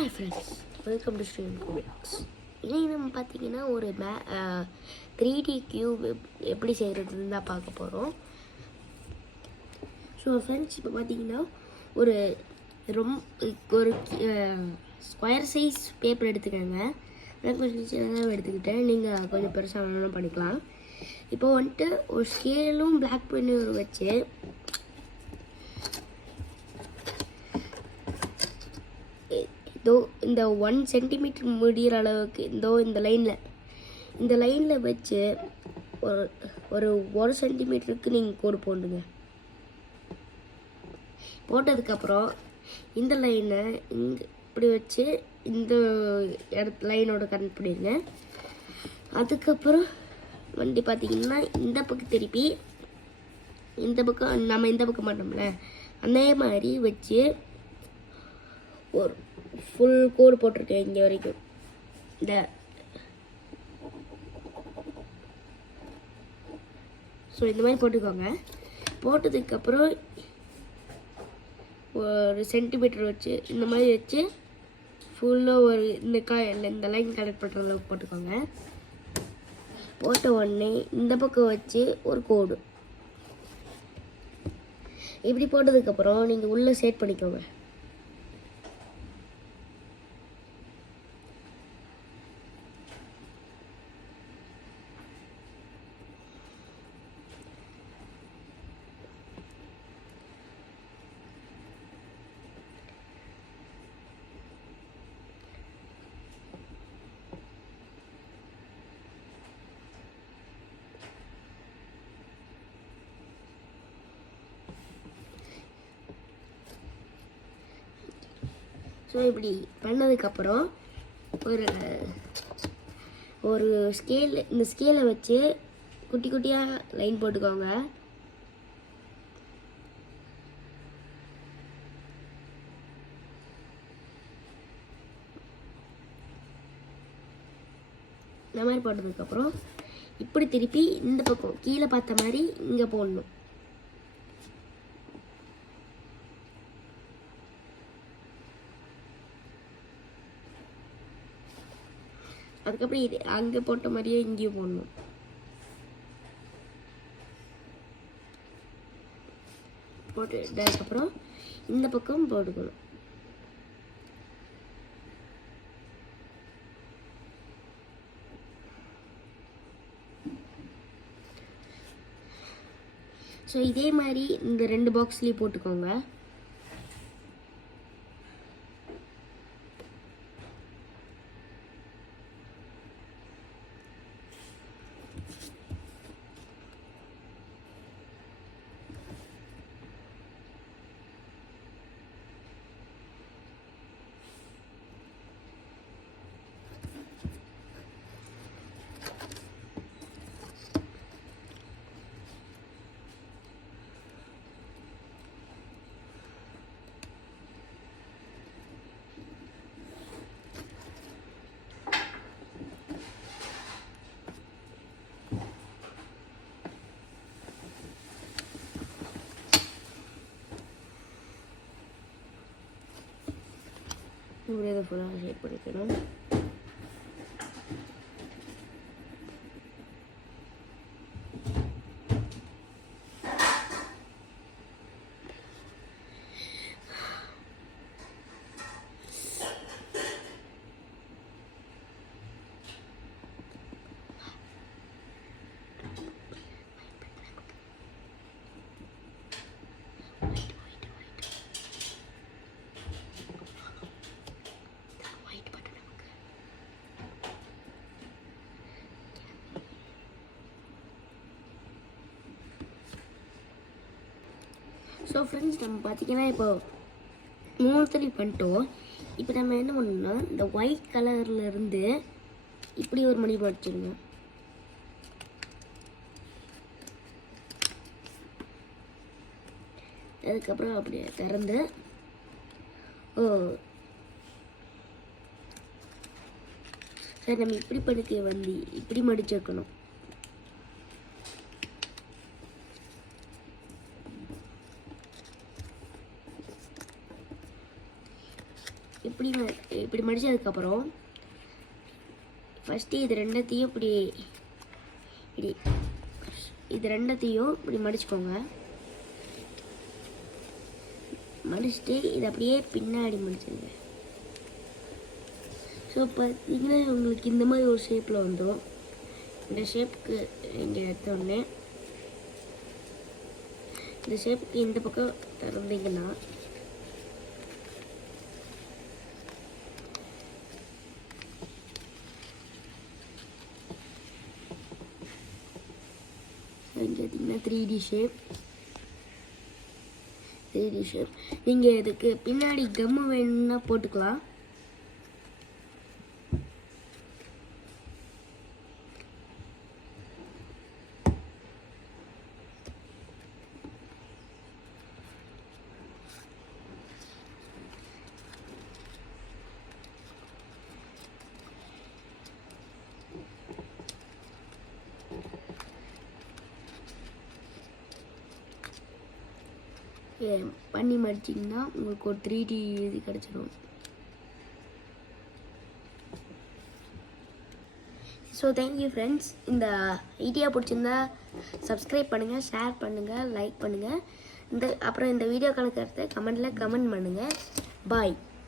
Hi friends, welcome to stream கோபிளாக்ஸ். இன்றைக்கி நம்ம பார்த்தீங்கன்னா ஒரு 3D கியூப் எப்படி செய்கிறதுன்னு தான் பார்க்க போகிறோம். ஸோ ஃப்ரெண்ட்ஸ், இப்போ பார்த்தீங்கன்னா ஒரு ஒரு ஸ்கொயர் சைஸ் பேப்பர் எடுத்துக்கோங்க. நான் கொஞ்சம் சின்னதாக எடுத்துக்கிட்டேன், நீங்கள் கொஞ்சம் பெருசாக வேணும்னு பண்ணிக்கலாம். இப்போ வந்துட்டு ஒரு ஸ்கேலும் பிளாக் பென்னும் வச்சு இதோ இந்த 1 சென்டிமீட்டர் முடிகிற அளவுக்கு இந்த லைனில் வச்சு ஒரு 1 சென்டிமீட்டருக்கு நீங்கள் கோடு போடுங்க. போட்டதுக்கப்புறம் இந்த லைனை இங்கே இப்படி வச்சு இந்த லைனோட கனெக்ட் பண்ணிடுங்க. அதுக்கப்புறம் வண்டி பார்த்தீங்கன்னா இந்த பக்கம் திருப்பி இந்த பக்கம் மாட்டோம்ல, அதே மாதிரி வச்சு ஒரு ஃபுல் கோடு போட்டிருக்கேன் இங்கே வரைக்கும். ஸோ இந்த மாதிரி போட்டுக்கோங்க. போட்டதுக்கப்புறம் ஒரு சென்டிமீட்டர் வச்சு இந்த மாதிரி வச்சு ஃபுல்லாக ஒரு இந்த லைன் கனெக்ட் பண்ணுற அளவுக்கு போட்டுக்கோங்க. போட்ட உடனே இந்த பக்கம் வச்சு ஒரு கோடு இப்படி போட்டதுக்கப்புறம் நீங்கள் உள்ளே செட் பண்ணிக்கோங்க. ஸோ இப்படி பண்ணதுக்கப்புறம் ஒரு இந்த ஸ்கேலை வச்சு குட்டி குட்டியாக லைன் போட்டுக்கோங்க. இந்த மாதிரி போட்டதுக்கப்புறம் இப்படி திருப்பி இந்த பக்கம் கீழே பார்த்த மாதிரி இங்கே போடணும். அதுக்கப்புறம் இது அங்கே போட்ட மாதிரியே இங்கேயும் போடணும். போட்டுட்டதுக்கப்புறம் இந்த பக்கம் போட்டுக்கணும். ஸோ இதே மாதிரி இந்த 2 பாக்ஸ்லேயும் போட்டுக்கோங்க. இதை ஃபுல்லாக ஷேப் பண்ணிக்கணும். ஸோ ஃப்ரெண்ட்ஸ், நம்ம பார்த்திங்கன்னா இப்போ 3 பண்ணிட்டோம். இப்போ நம்ம என்ன பண்ணணும்னா இந்த ஒயிட் கலர்லேருந்து இப்படி ஒரு மணி படிச்சிருங்க. அதுக்கப்புறம் அப்படியே திறந்து சரி நம்ம இப்படி இப்படி மடிச்சு வைக்கணும். இப்படி மடித்ததுக்கப்புறம் ஃபஸ்ட்டு இது ரெண்டத்தையும் இப்படி இப்படி மடிச்சுக்கோங்க. மடிச்சுட்டு இதை அப்படியே பின்னாடி மடிச்சுங்க. ஸோ பார்த்தீங்கன்னா உங்களுக்கு இந்த மாதிரி ஒரு ஷேப்பில் வந்துடும். இந்த ஷேப்புக்கு இங்கே எடுத்தோடனே இந்த ஷேப்புக்கு இந்த பக்கம் திறந்தீங்கன்னா இங்கே பார்த்தீங்கன்னா 3D ஷேப். நீங்கள் இதுக்கு பின்னாடி கம்மு வேணும்னா போட்டுக்கலாம். பண்ணி மடிச்சிங்கன்னா உங்களுக்கு ஒரு 3D இது கிடச்சிடும். So thank you friends. இந்த ஐடியா பிடிச்சிருந்தா சப்ஸ்கிரைப் பண்ணுங்கள், ஷேர் பண்ணுங்கள், லைக் பண்ணுங்கள். அப்புறம் இந்த வீடியோக்கான கருத்தை கமெண்ட் பண்ணுங்கள். பாய்.